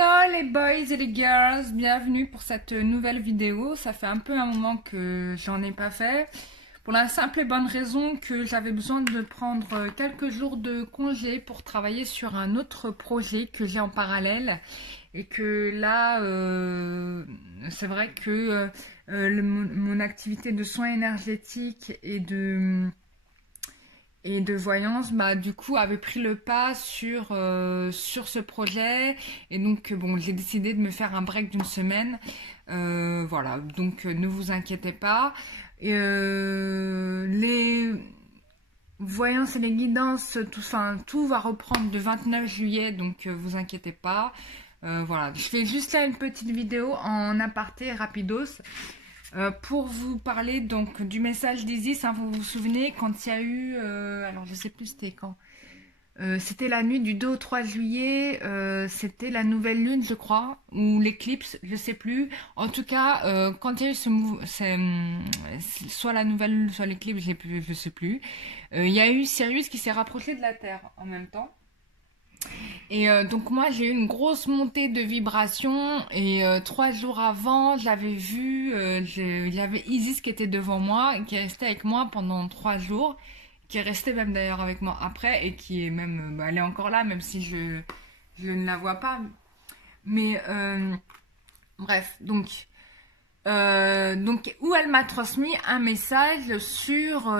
Hello les boys et les girls, bienvenue pour cette nouvelle vidéo. Ça fait un peu un moment que j'en ai pas fait, pour la simple et bonne raison que j'avais besoin de prendre quelques jours de congé pour travailler sur un autre projet que j'ai en parallèle. Et que là, c'est vrai que mon activité de soins énergétiques et de voyance, bah, du coup, avait pris le pas sur ce projet. Et donc, bon, j'ai décidé de me faire un break d'une semaine. Voilà, donc ne vous inquiétez pas. Les voyances et les guidances, tout va reprendre le 29 juillet, donc vous inquiétez pas. Voilà, je fais juste là une petite vidéo en aparté rapidos. Pour vous parler donc du message d'Isis, hein, vous vous souvenez quand il y a eu, alors je sais plus c'était quand, c'était la nuit du 2 au 3 juillet, c'était la nouvelle lune je crois, ou l'éclipse, je sais plus. En tout cas, quand il y a eu soit la nouvelle lune, soit l'éclipse, je sais plus. Il y a eu Sirius qui s'est rapproché de la Terre en même temps. Et donc moi j'ai eu une grosse montée de vibrations et 3 jours avant j'avais vu, il y avait Isis qui était devant moi et qui est restée avec moi pendant 3 jours, qui est restée même d'ailleurs avec moi après et qui est même, elle est encore là même si je ne la vois pas. Mais bref, donc où elle m'a transmis un message sur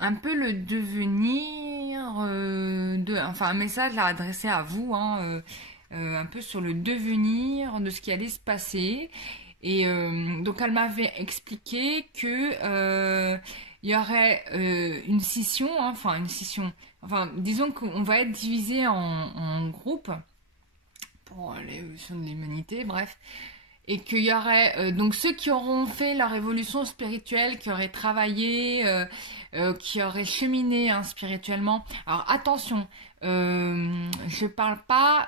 un peu le devenir enfin un message à adresser à vous, hein, un peu sur le devenir de ce qui allait se passer. Et donc elle m'avait expliqué que il y aurait une scission, hein, enfin disons qu'on va être divisé en groupes pour l'évolution de l'humanité, bref. Et qu'il y aurait donc ceux qui auront fait leur évolution spirituelle, qui auraient travaillé, qui auraient cheminé, hein, spirituellement. Alors attention, je parle pas,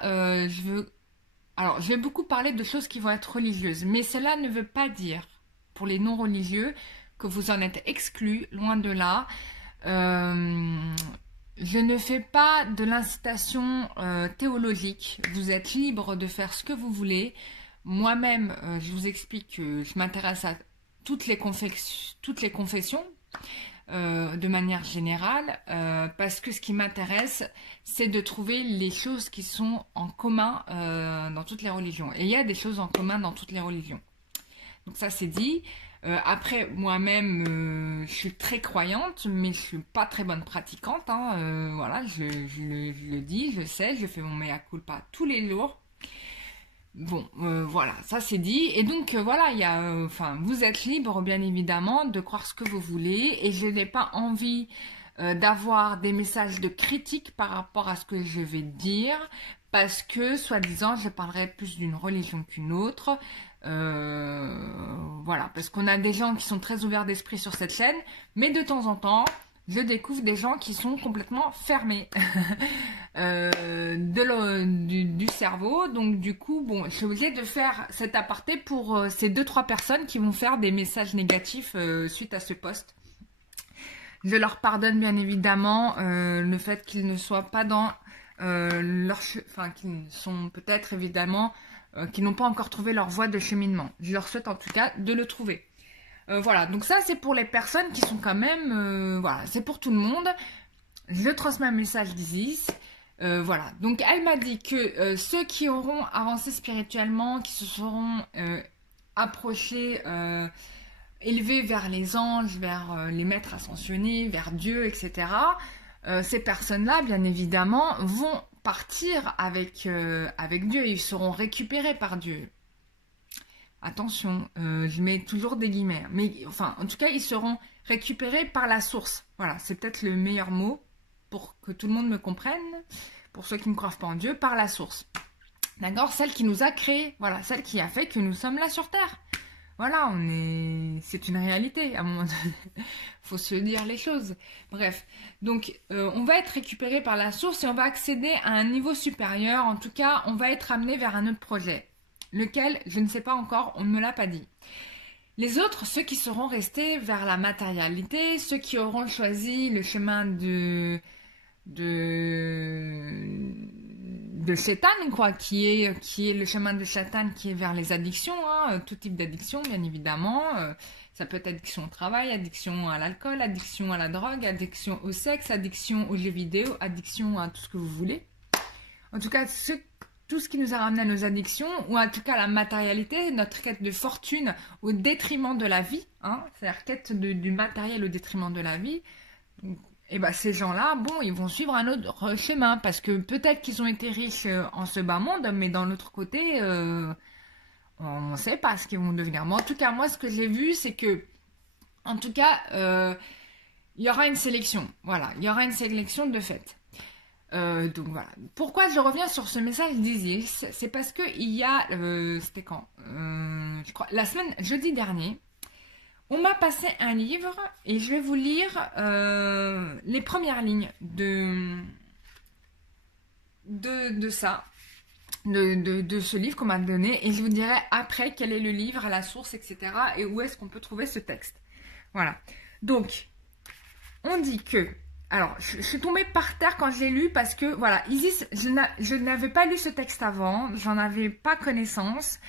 alors je vais beaucoup parler de choses qui vont être religieuses, mais cela ne veut pas dire, pour les non-religieux, que vous en êtes exclus, loin de là. Je ne fais pas de l'incitation théologique, vous êtes libre de faire ce que vous voulez. Moi-même, je vous explique que je m'intéresse à toutes les confessions de manière générale, parce que ce qui m'intéresse, c'est de trouver les choses qui sont en commun dans toutes les religions. Et il y a des choses en commun dans toutes les religions. Donc ça c'est dit. Après, moi-même, je suis très croyante, mais je suis pas très bonne pratiquante, hein, voilà, je le dis, je sais, je fais mon mea culpa tous les jours. Bon, voilà, ça c'est dit. Et donc, voilà, il y a, enfin, vous êtes libre, bien évidemment, de croire ce que vous voulez. Et je n'ai pas envie d'avoir des messages de critique par rapport à ce que je vais dire. Parce que, soi-disant, je parlerai plus d'une religion qu'une autre. Voilà, parce qu'on a des gens qui sont très ouverts d'esprit sur cette chaîne. Mais de temps en temps, je découvre des gens qui sont complètement fermés du cerveau. Donc du coup, bon, je suis obligée de faire cet aparté pour ces 2-3 personnes qui vont faire des messages négatifs suite à ce post. Je leur pardonne bien évidemment le fait qu'ils ne soient pas dans enfin, qu'ils sont peut-être évidemment, qui n'ont pas encore trouvé leur voie de cheminement. Je leur souhaite en tout cas de le trouver. Voilà, donc ça c'est pour les personnes qui sont quand même, voilà, c'est pour tout le monde. Je transmets un message d'Isis. Voilà, donc elle m'a dit que ceux qui auront avancé spirituellement, qui se seront approchés, élevés vers les anges, vers les maîtres ascensionnés, vers Dieu, etc., ces personnes-là, bien évidemment, vont partir avec Dieu. Ils seront récupérés par Dieu. Attention, je mets toujours des guillemets. Mais enfin, en tout cas, ils seront récupérés par la source. Voilà, c'est peut-être le meilleur mot pour que tout le monde me comprenne. Pour ceux qui ne croient pas en Dieu, par la source. D'accord? Celle qui nous a créés. Voilà, celle qui a fait que nous sommes là sur Terre. Voilà, c'est une réalité. À un moment donné, faut se dire les choses. Bref, donc on va être récupéré par la source et on va accéder à un niveau supérieur. En tout cas, on va être amené vers un autre projet. Lequel, je ne sais pas encore, on ne me l'a pas dit. Les autres, ceux qui seront restés vers la matérialité, ceux qui auront choisi le chemin de de Satan, quoi, qui est le chemin de Satan, qui est vers les addictions, hein, tout type d'addiction, bien évidemment. Ça peut être addiction au travail, addiction à l'alcool, addiction à la drogue, addiction au sexe, addiction aux jeux vidéo, addiction à tout ce que vous voulez. En tout cas, tout ce qui nous a ramené à nos addictions, ou en tout cas la matérialité, notre quête de fortune au détriment de la vie, hein, c'est-à-dire quête du matériel au détriment de la vie. Donc, et ben ces gens-là, bon, ils vont suivre un autre chemin, parce que peut-être qu'ils ont été riches en ce bas monde, mais dans l'autre côté, on ne sait pas ce qu'ils vont devenir. Mais en tout cas, moi, ce que j'ai vu, c'est que, en tout cas, il y aura une sélection. Voilà, il y aura une sélection de fait. Donc voilà. Pourquoi je reviens sur ce message d'Isis? C'est parce que il y a, c'était quand je crois, jeudi dernier, on m'a passé un livre et je vais vous lire les premières lignes de ça, de ce livre qu'on m'a donné, et je vous dirai après quel est le livre, la source, etc. et où est-ce qu'on peut trouver ce texte. Voilà. Donc, on dit que... Alors, je suis tombée par terre quand je l'ai lu parce que, voilà, Isis, je n'avais pas lu ce texte avant, j'en avais pas connaissance.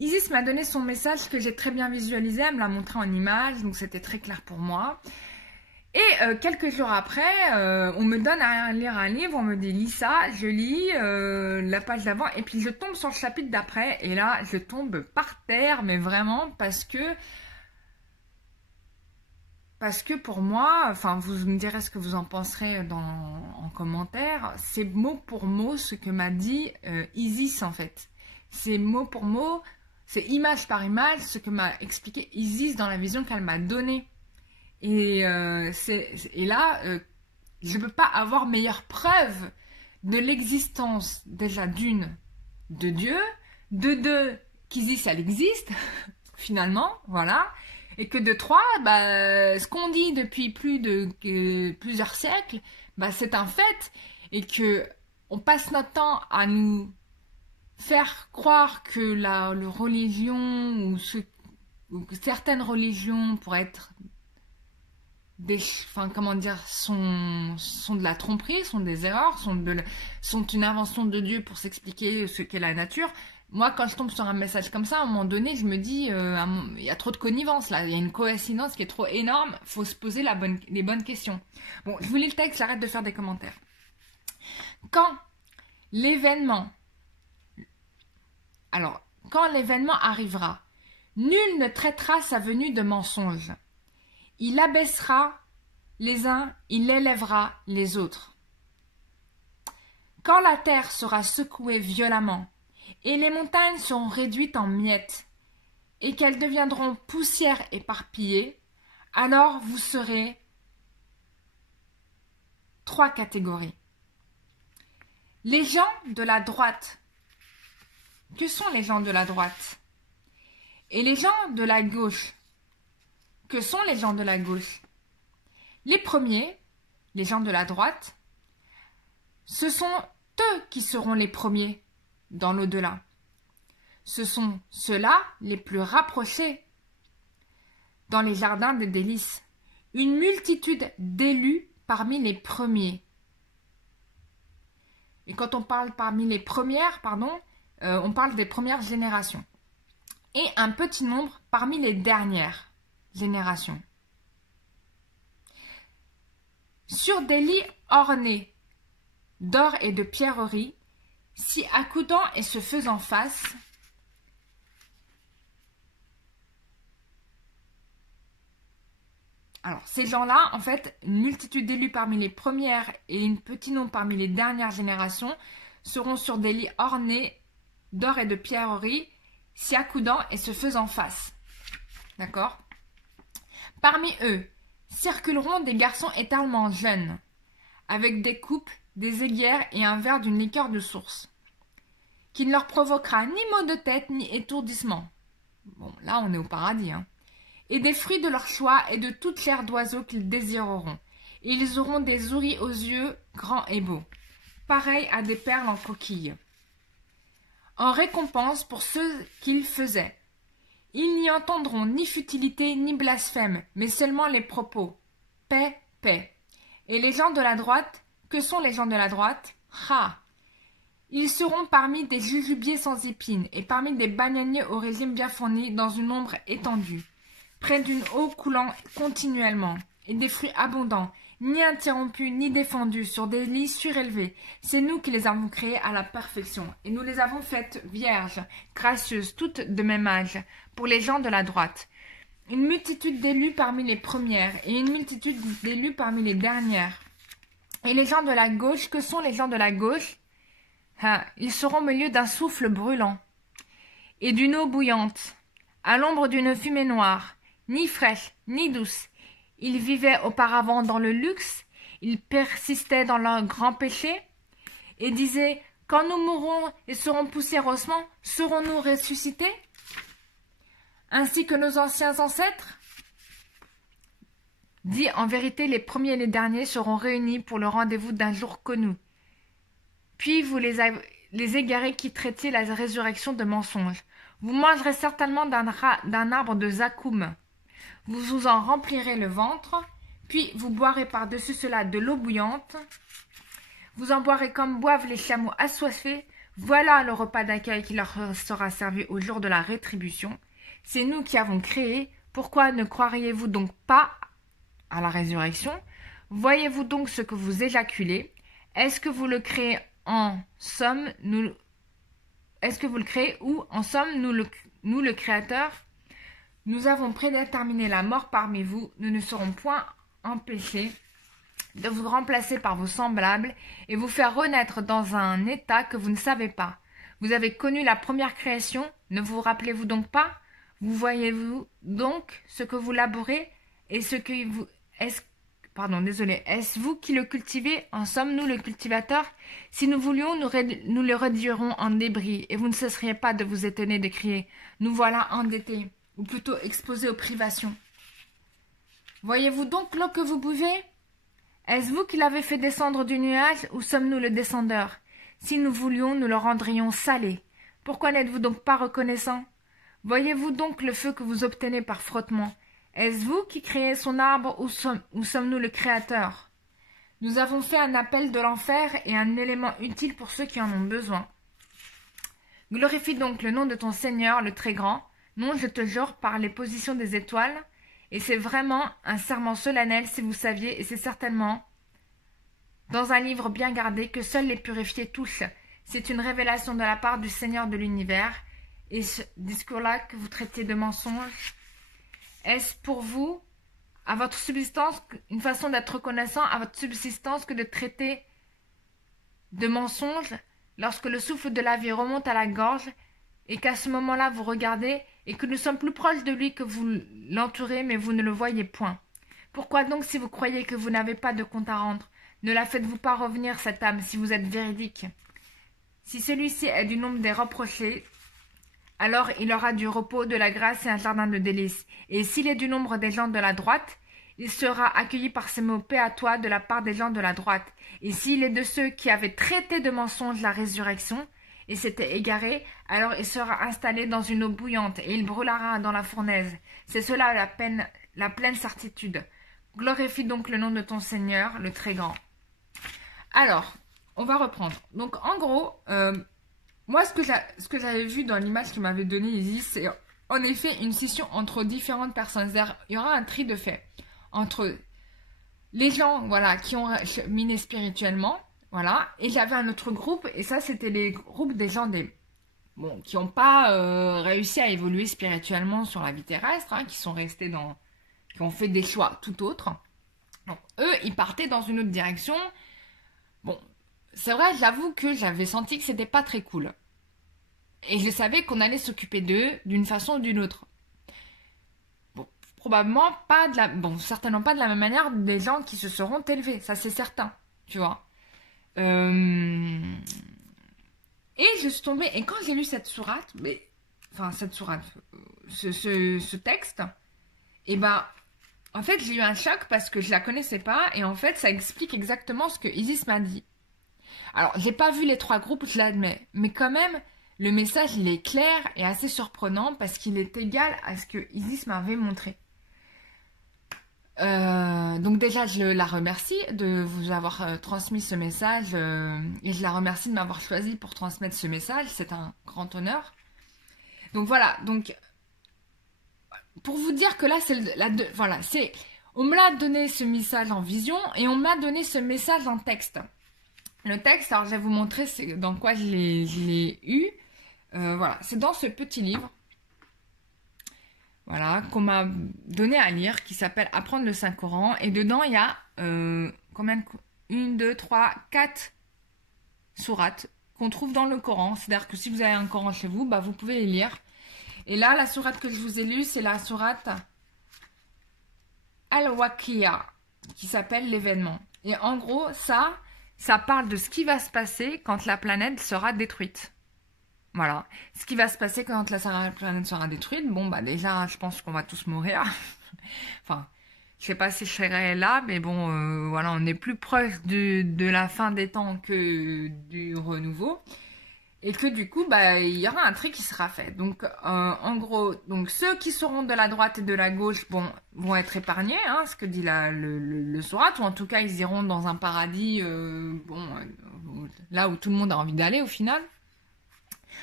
Isis m'a donné son message que j'ai très bien visualisé, elle me l'a montré en image, donc c'était très clair pour moi. Et quelques jours après, on me donne à lire un livre, on me dit « lis ça », je lis la page d'avant, et puis je tombe sur le chapitre d'après, et là, je tombe par terre, mais vraiment, parce que pour moi, enfin, vous me direz ce que vous en penserez en commentaire, c'est mot pour mot ce que m'a dit Isis, en fait. C'est mot pour mot, c'est image par image ce que m'a expliqué Isis dans la vision qu'elle m'a donnée. Et là, je ne peux pas avoir meilleure preuve de l'existence, déjà d'une, de Dieu, de deux, qu'Isis, elle existe, finalement, voilà. Et que de trois, bah, ce qu'on dit depuis plusieurs siècles, bah, c'est un fait. Et que on passe notre temps à nous faire croire que la religion ou que certaines religions pourraient être sont de la tromperie, sont des erreurs, sont une invention de Dieu pour s'expliquer ce qu'est la nature. Moi, quand je tombe sur un message comme ça, à un moment donné, je me dis, il y a trop de connivence là, il y a une coïncidence qui est trop énorme, il faut se poser les bonnes questions. Bon, je vous lis le texte, j'arrête de faire des commentaires. Quand l'événement arrivera, nul ne traitera sa venue de mensonge. Il abaissera les uns, il élèvera les autres. Quand la terre sera secouée violemment, et les montagnes seront réduites en miettes, et qu'elles deviendront poussière éparpillée, alors vous serez 3 catégories. Les gens de la droite. Que sont les gens de la droite? Et les gens de la gauche. Que sont les gens de la gauche? Les premiers, les gens de la droite, ce sont eux qui seront les premiers dans l'au-delà. Ce sont ceux-là les plus rapprochés dans les jardins des délices. Une multitude d'élus parmi les premiers. Et quand on parle parmi les premières, on parle des premières générations. Et un petit nombre parmi les dernières générations. Sur des lits ornés d'or et de pierreries, s'y accoudant et se faisant face, alors ces gens-là, en fait, une multitude d'élus parmi les premières et un petit nombre parmi les dernières générations seront sur des lits ornés d'or et de pierreries, s'y accoudant et se faisant face. D'accord? Parmi eux, circuleront des garçons éternellement jeunes, avec des coupes, des aiguières et un verre d'une liqueur de source, qui ne leur provoquera ni maux de tête ni étourdissement. Bon, là on est au paradis, hein. Et des fruits de leur choix et de toute chair d'oiseau qu'ils désireront. Et ils auront des ouris aux yeux grands et beaux, pareils à des perles en coquille. En récompense pour ce qu'ils faisaient. Ils n'y entendront ni futilité ni blasphème, mais seulement les propos. Paix, paix. Et les gens de la droite, que sont les gens de la droite? Ha! Ils seront parmi des jujubiers sans épines et parmi des bananiers au régime bien fourni dans une ombre étendue, près d'une eau coulant continuellement et des fruits abondants, ni interrompus ni défendus sur des lits surélevés. C'est nous qui les avons créés à la perfection et nous les avons faites vierges, gracieuses, toutes de même âge, pour les gens de la droite. Une multitude d'élus parmi les premières et une multitude d'élus parmi les dernières. Et les gens de la gauche, que sont les gens de la gauche? Ah, ils seront au milieu d'un souffle brûlant et d'une eau bouillante, à l'ombre d'une fumée noire, ni fraîche, ni douce. Ils vivaient auparavant dans le luxe, ils persistaient dans leur grand péché, et disaient, quand nous mourrons et serons poussés ossements, serons-nous ressuscités? Ainsi que nos anciens ancêtres? Dit en vérité, les premiers et les derniers seront réunis pour le rendez-vous d'un jour connu. Puis vous les égarés qui traitiez la résurrection de mensonges. Vous mangerez certainement d'un arbre de zakoum. Vous vous en remplirez le ventre, puis vous boirez par-dessus cela de l'eau bouillante. Vous en boirez comme boivent les chameaux assoiffés. Voilà le repas d'accueil qui leur sera servi au jour de la rétribution. C'est nous qui avons créé. Pourquoi ne croiriez-vous donc pas à la résurrection? Voyez-vous donc ce que vous éjaculez? Est-ce que vous le créez en somme, est-ce que vous le créez ou en somme, nous le Créateur? Nous avons prédéterminé la mort parmi vous. Nous ne serons point empêchés de vous remplacer par vos semblables et vous faire renaître dans un état que vous ne savez pas. Vous avez connu la première création, ne vous rappelez-vous donc pas? Vous voyez-vous donc ce que vous labourez et ce que vous... Est-ce vous qui le cultivez? En sommes-nous le cultivateur? Si nous voulions, nous le réduirons en débris, et vous ne cesseriez pas de vous étonner de crier « Nous voilà endettés », ou plutôt exposés aux privations. Voyez-vous donc l'eau que vous buvez? Est-ce vous qui l'avez fait descendre du nuage, ou sommes-nous le descendeur? Si nous voulions, nous le rendrions salé. Pourquoi n'êtes-vous donc pas reconnaissant? Voyez-vous donc le feu que vous obtenez par frottement? Est-ce vous qui créez son arbre ou sommes-nous le Créateur? Nous avons fait un appel de l'enfer et un élément utile pour ceux qui en ont besoin. Glorifie donc le nom de ton Seigneur, le très grand. Non, je te jure, par les positions des étoiles. Et c'est vraiment un serment solennel, si vous saviez, et c'est certainement dans un livre bien gardé que seuls les purifiés touchent. C'est une révélation de la part du Seigneur de l'univers. Et ce discours-là que vous traitez de mensonge, est-ce pour vous, à votre subsistance, une façon d'être reconnaissant à votre subsistance que de traiter de mensonge lorsque le souffle de la vie remonte à la gorge et qu'à ce moment-là vous regardez et que nous sommes plus proches de lui que vous l'entourez mais vous ne le voyez point? Pourquoi donc, si vous croyez que vous n'avez pas de compte à rendre, ne la faites-vous pas revenir cette âme si vous êtes véridique? Si celui-ci est du nombre des reprochés, alors il aura du repos, de la grâce et un jardin de délices. Et s'il est du nombre des gens de la droite, il sera accueilli par ces mots « paix à toi » de la part des gens de la droite. Et s'il est de ceux qui avaient traité de mensonge la résurrection et s'étaient égarés, alors il sera installé dans une eau bouillante et il brûlera dans la fournaise. C'est cela la pleine certitude. Glorifie donc le nom de ton Seigneur, le très grand. Alors, on va reprendre. Donc en gros... moi, ce que j'avais vu dans l'image qu'il m'avait donnée Isis, c'est en effet une scission entre différentes personnes. C'est-à-dire, il y aura un tri de fait entre les gens, voilà, qui ont miné spirituellement, voilà, et j'avais un autre groupe, et ça, c'était les groupes des gens qui n'ont pas réussi à évoluer spirituellement sur la vie terrestre, hein, qui ont fait des choix tout autres. Donc, eux, ils partaient dans une autre direction. Bon. C'est vrai, j'avoue que j'avais senti que c'était pas très cool. Et je savais qu'on allait s'occuper d'eux d'une façon ou d'une autre. Bon, probablement pas certainement pas de la même manière des gens qui se seront élevés, ça c'est certain, tu vois. Et je suis tombée, et quand j'ai lu cette sourate, ce texte, et ben, en fait j'ai eu un choc parce que je la connaissais pas, et en fait ça explique exactement ce que Isis m'a dit. Alors, j'ai pas vu les 3 groupes, je l'admets, mais quand même, le message, il est clair et assez surprenant parce qu'il est égal à ce que Isis m'avait montré. Donc déjà, je la remercie de vous avoir transmis ce message et je la remercie de m'avoir choisi pour transmettre ce message. C'est un grand honneur. Donc voilà, donc pour vous dire que là, voilà, on me l'a donné ce message en vision et on m'a donné ce message en texte. Le texte, alors je vais vous montrer dans quoi je l'ai eu. Voilà, c'est dans ce petit livre. Voilà, qu'on m'a donné à lire, qui s'appelle Apprendre le Saint-Coran. Et dedans, il y a combien de... 1, 2, 3, 4 sourates qu'on trouve dans le Coran. C'est-à-dire que si vous avez un Coran chez vous, bah, vous pouvez les lire. Et là, la sourate que je vous ai lue, c'est la sourate Al-Waqi'a, qui s'appelle l'événement. Et en gros, ça parle de ce qui va se passer quand la planète sera détruite. Voilà. Ce qui va se passer quand la planète sera détruite, bon, bah déjà, je pense qu'on va tous mourir. Enfin, je sais pas si je serai là, mais bon, voilà, on est plus proche de la fin des temps que du renouveau. Et que du coup, bah, il y aura un tri qui sera fait. Donc, en gros, donc ceux qui seront de la droite et de la gauche, bon, vont être épargnés, hein, ce que dit le sourate, ou en tout cas, ils iront dans un paradis, là où tout le monde a envie d'aller au final.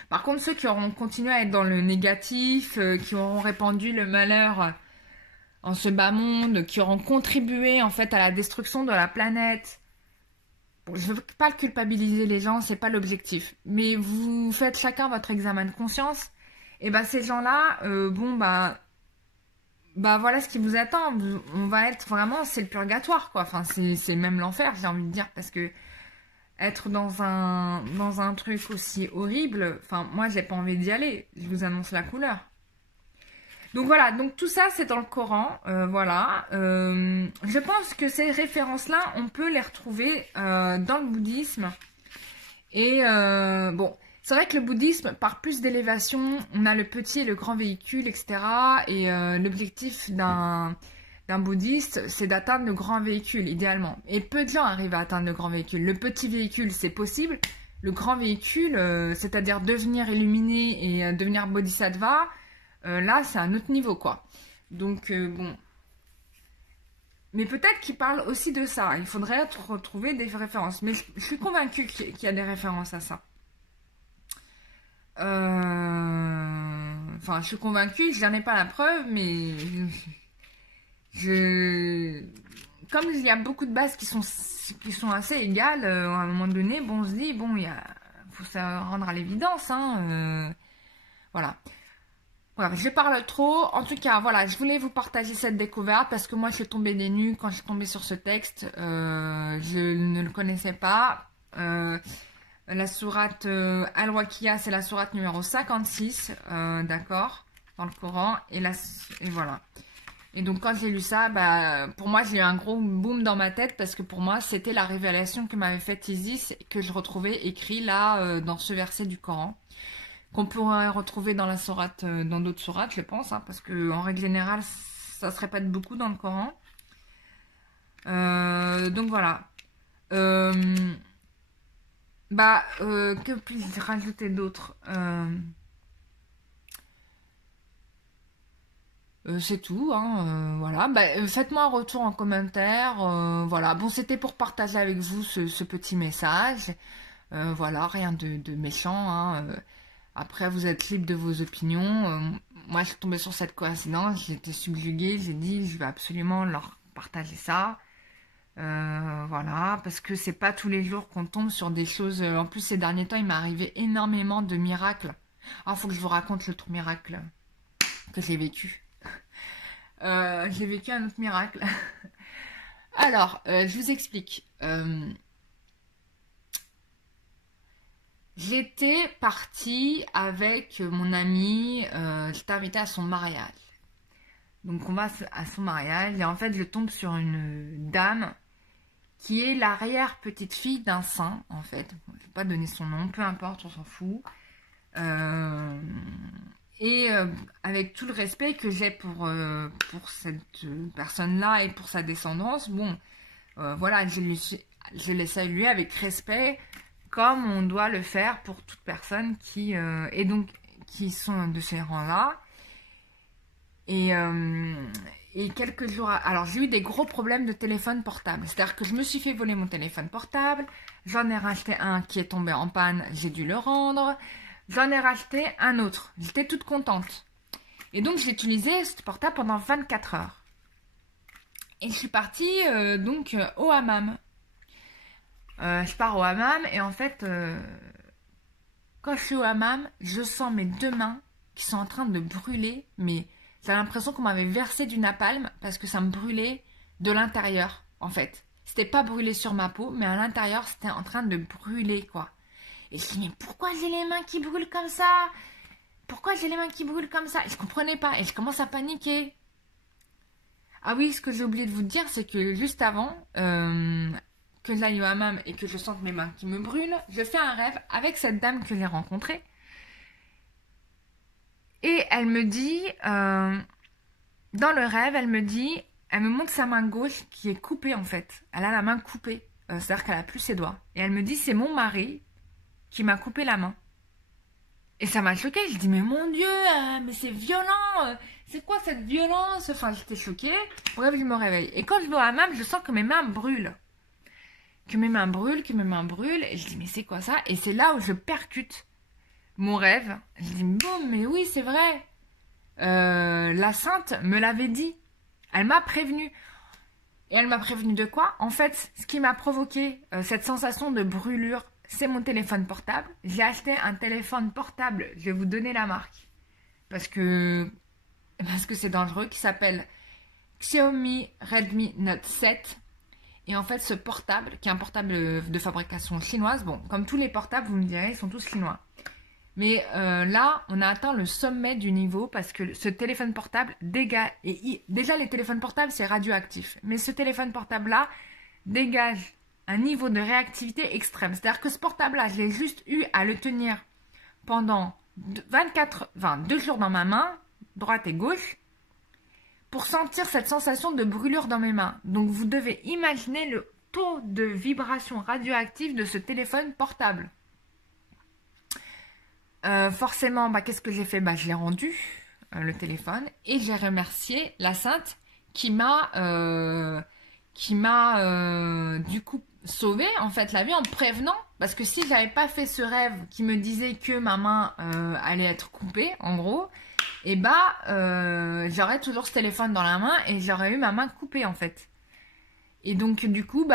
Par contre, ceux qui auront continué à être dans le négatif, qui auront répandu le malheur en ce bas monde, qui auront contribué en fait à la destruction de la planète. Bon, je ne veux pas culpabiliser les gens, c'est pas l'objectif. Mais vous faites chacun votre examen de conscience. Et bah ces gens-là, voilà ce qui vous attend. On va être vraiment, c'est le purgatoire quoi. Enfin, c'est même l'enfer, j'ai envie de dire, parce que être dans un truc aussi horrible, enfin, moi, j'ai pas envie d'y aller. Je vous annonce la couleur. Donc voilà, donc tout ça, c'est dans le Coran. Voilà. Je pense que ces références-là, on peut les retrouver dans le bouddhisme. Et bon, c'est vrai que le bouddhisme, par plus d'élévation, on a le petit et le grand véhicule, etc. Et l'objectif d'un bouddhiste, c'est d'atteindre le grand véhicule, idéalement. Et peu de gens arrivent à atteindre le grand véhicule. Le petit véhicule, c'est possible. Le grand véhicule, c'est-à-dire devenir illuminé et devenir bodhisattva, là, c'est un autre niveau, quoi. Donc, bon. Mais peut-être qu'il parle aussi de ça. Il faudrait retrouver des références. Mais je suis convaincue qu'il y a des références à ça. Enfin, je suis convaincue, je n'en ai pas la preuve, mais... Comme il y a beaucoup de bases qui sont assez égales, à un moment donné, bon, on se dit, bon, faut se rendre à l'évidence, hein, voilà. Voilà, je parle trop. En tout cas, voilà, je voulais vous partager cette découverte parce que moi, je suis tombée des nues quand je suis tombée sur ce texte. Je ne le connaissais pas. La sourate Al-Waqi'a, c'est la sourate numéro 56, d'accord, dans le Coran. Et voilà. Et donc, quand j'ai lu ça, bah, pour moi, j'ai eu un gros boom dans ma tête parce que pour moi, c'était la révélation que m'avait faite Isis que je retrouvais écrit là, dans ce verset du Coran. Qu'on pourrait retrouver dans la sourate, dans d'autres sourates, je pense, hein, parce que en règle générale, ça se répète beaucoup dans le Coran. Donc voilà. Que puis-je rajouter d'autre? C'est tout, hein, voilà. Faites-moi un retour en commentaire. Voilà. Bon, c'était pour partager avec vous ce petit message. Voilà, rien de méchant, hein. Après, vous êtes libre de vos opinions. Moi, je suis tombée sur cette coïncidence. J'ai été subjuguée. J'ai dit, je vais absolument leur partager ça. Voilà, parce que c'est pas tous les jours qu'on tombe sur des choses. En plus, ces derniers temps, il m'est arrivé énormément de miracles. Ah, faut que je vous raconte l'autre miracle que j'ai vécu. J'ai vécu un autre miracle. Alors, je vous explique. J'étais partie avec mon ami, j'étais invitée à son mariage. Donc on va à son mariage et en fait je tombe sur une dame qui est l'arrière-petite-fille d'un saint en fait. Je ne vais pas donner son nom, peu importe, on s'en fout. Avec tout le respect que j'ai pour cette personne-là et pour sa descendance, bon, voilà, je l'ai salué avec respect, comme on doit le faire pour toute personne qui sont de ces rangs-là. Et Et quelques jours... Alors, j'ai eu des gros problèmes de téléphone portable. C'est-à-dire que je me suis fait voler mon téléphone portable. J'en ai racheté un qui est tombé en panne. J'ai dû le rendre. J'en ai racheté un autre. J'étais toute contente. Et donc, j'ai utilisé ce portable pendant 24 heures. Et je suis partie au hammam. Je pars au hammam et en fait, quand je suis au hammam, je sens mes 2 mains qui sont en train de brûler, mais j'ai l'impression qu'on m'avait versé du napalm parce que ça me brûlait de l'intérieur, en fait. C'était pas brûlé sur ma peau, mais à l'intérieur, c'était en train de brûler, quoi. Et je me dis, mais pourquoi j'ai les mains qui brûlent comme ça? Pourquoi j'ai les mains qui brûlent comme ça? Et je comprenais pas, et je commence à paniquer. Ah oui, ce que j'ai oublié de vous dire, c'est que juste avant que j'aille au hammam et que je sente mes mains qui me brûlent, je fais un rêve avec cette dame que j'ai rencontrée. Et elle me dit, dans le rêve, elle me montre sa main gauche qui est coupée en fait. Elle a la main coupée, c'est-à-dire qu'elle a plus ses doigts. Et elle me dit, c'est mon mari qui m'a coupé la main. Et ça m'a choquée. Je dis, mais mon Dieu, mais c'est violent. C'est quoi cette violence? Enfin, j'étais choquée. Bref, je me réveille. Et quand je vais au hammam, je sens que mes mains brûlent. Que mes mains brûlent. Et je dis, mais c'est quoi ça? Et c'est là où je percute mon rêve. Je dis, bon, mais oui, c'est vrai. La sainte me l'avait dit. Elle m'a prévenue. Et elle m'a prévenue de quoi? En fait, ce qui m'a provoqué cette sensation de brûlure, c'est mon téléphone portable. J'ai acheté un téléphone portable, je vais vous donner la marque, parce que c'est dangereux, qui s'appelle Xiaomi Redmi Note 7. Et en fait, ce portable, qui est un portable de fabrication chinoise, bon, comme tous les portables, vous me direz, ils sont tous chinois. Mais là, on a atteint le sommet du niveau parce que ce téléphone portable dégage... déjà, les téléphones portables, c'est radioactif. Mais ce téléphone portable-là dégage un niveau de réactivité extrême. C'est-à-dire que ce portable-là, je l'ai juste eu à le tenir pendant 2 jours dans ma main, droite et gauche, pour sentir cette sensation de brûlure dans mes mains. Donc, vous devez imaginer le taux de vibration radioactive de ce téléphone portable. Forcément, qu'est-ce que j'ai fait? Je l'ai rendu, le téléphone, et j'ai remercié la sainte qui m'a du coup sauvé en fait la vie en me prévenant, parce que si j'avais pas fait ce rêve qui me disait que ma main allait être coupée en gros, et j'aurais toujours ce téléphone dans la main et j'aurais eu ma main coupée en fait. Et donc du coup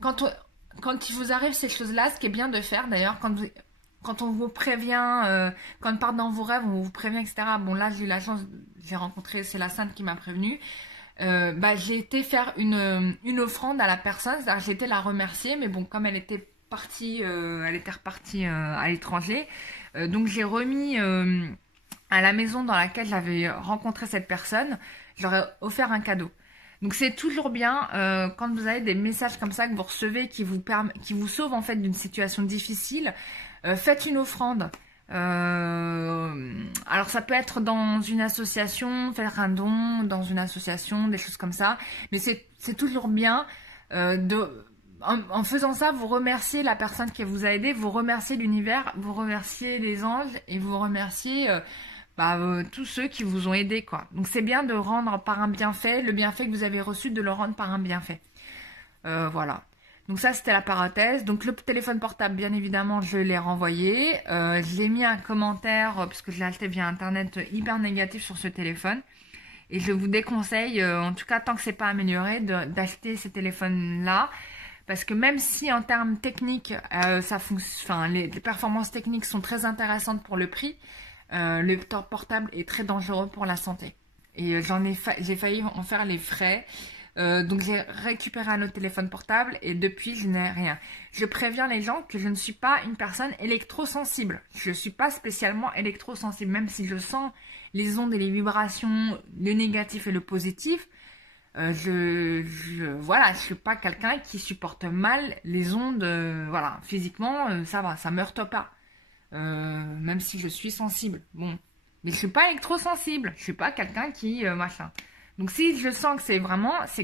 quand il vous arrive ces choses là, ce qui est bien de faire d'ailleurs, quand on vous prévient, quand on part dans vos rêves, on vous prévient, etc. Bon, là, j'ai eu la chance, j'ai rencontré, c'est la sainte qui m'a prévenue. J'ai été faire une offrande à la personne, c'est-à-dire j'ai été la remercier, mais bon, comme elle était repartie à l'étranger, donc j'ai remis à la maison dans laquelle j'avais rencontré cette personne, j'aurais offert un cadeau. Donc c'est toujours bien quand vous avez des messages comme ça que vous recevez qui vous sauvent en fait d'une situation difficile. Faites une offrande. Alors ça peut être dans une association, faire un don dans une association, des choses comme ça. Mais c'est toujours bien en faisant ça, vous remerciez la personne qui vous a aidé, vous remerciez l'univers, vous remerciez les anges et vous remerciez tous ceux qui vous ont aidé, quoi. Donc c'est bien de rendre par un bienfait, le bienfait que vous avez reçu, de le rendre par un bienfait. Voilà. Donc ça, c'était la parenthèse. Donc le téléphone portable, bien évidemment, je l'ai renvoyé. J'ai mis un commentaire, parce que je l'ai acheté via Internet, hyper négatif sur ce téléphone. Et je vous déconseille, en tout cas, tant que c'est pas amélioré, d'acheter ces téléphones-là. Parce que même si en termes techniques, les performances techniques sont très intéressantes pour le prix, le portable est très dangereux pour la santé. Et j'ai failli en faire les frais. Donc j'ai récupéré un autre téléphone portable et depuis je n'ai rien. Je préviens les gens que je ne suis pas une personne électrosensible. Je ne suis pas spécialement électrosensible, même si je sens les ondes et les vibrations, le négatif et le positif. Je suis pas quelqu'un qui supporte mal les ondes. Voilà, physiquement ça va, ça me heurte pas. Même si je suis sensible. Bon, mais je suis pas électrosensible. Je suis pas quelqu'un qui machin. Donc si je sens que c'est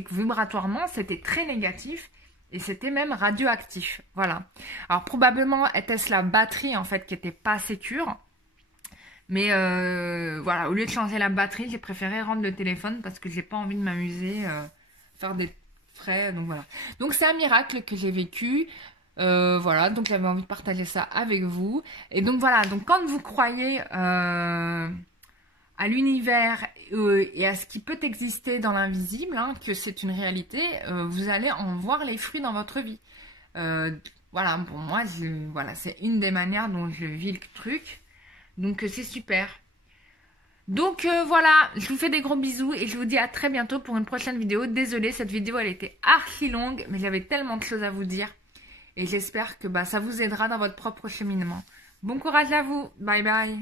que vibratoirement, c'était très négatif et c'était même radioactif. Voilà. Alors probablement était-ce la batterie en fait qui était pas sécure. Mais voilà, au lieu de changer la batterie, j'ai préféré rendre le téléphone parce que j'ai pas envie de m'amuser, faire des frais, donc voilà. Donc c'est un miracle que j'ai vécu. Voilà, donc j'avais envie de partager ça avec vous. Et donc voilà, donc quand vous croyez à l'univers et à ce qui peut exister dans l'invisible, hein, que c'est une réalité, vous allez en voir les fruits dans votre vie. Voilà, pour moi, voilà, c'est une des manières dont je vis le truc. Donc c'est super. Donc voilà, je vous fais des gros bisous et je vous dis à très bientôt pour une prochaine vidéo. Désolée, cette vidéo elle était archi longue, mais j'avais tellement de choses à vous dire. Et j'espère que ça vous aidera dans votre propre cheminement. Bon courage à vous, bye bye.